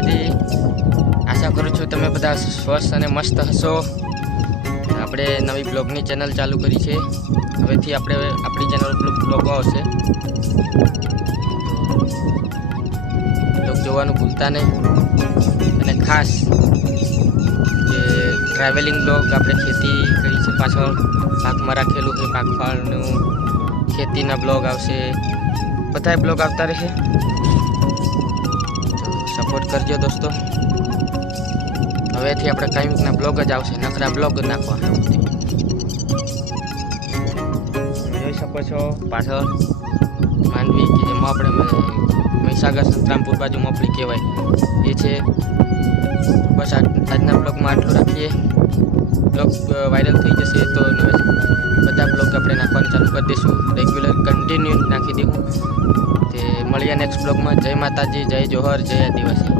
તેથી આશા કરું છું તમે બધા સ્વસ્થ અને મસ્ત હશો। આપણે નવી બ્લોગની ચેનલ ચાલુ કરી છે, હવેથી આપણે આપણી ચેનલ પર બ્લોગો આવશે, બ્લોગ જોવાનું ભૂલતા નહીં। અને ખાસ જે ટ્રાવેલિંગ બ્લોગ આપણે ખેતી કરી છે, પાછળ પાકમાં રાખેલું છે, પાકફળનું ખેતીના બ્લોગ આવશે, બધા બ્લોગ આવતા રહેશે, સપોર્ટ કરજો દોસ્તો। હવેથી આપણે કાંઈકના બ્લોગ જ આવશે, નકરા બ્લોગ નાખવા। જોઈ શકો છો પાછળ માંડવી કે જેમાં આપણે મહીસાગર સંતરામપુર બાજુ મફળી કહેવાય એ છે। બસ આજના બ્લોગમાં આટલું રાખીએ। બ્લોગ વાયરલ થઈ જશે તો બધા બ્લોગ આપણે નાખવાનું ચાલુ કરી દઈશું, રેગ્યુલર કન્ટિન્યુ નાખી દઈશું। તે મળીએ નેક્સ્ટ બ્લોગમાં। જય માતાજી, જય જોહર, જય આદિવાસી।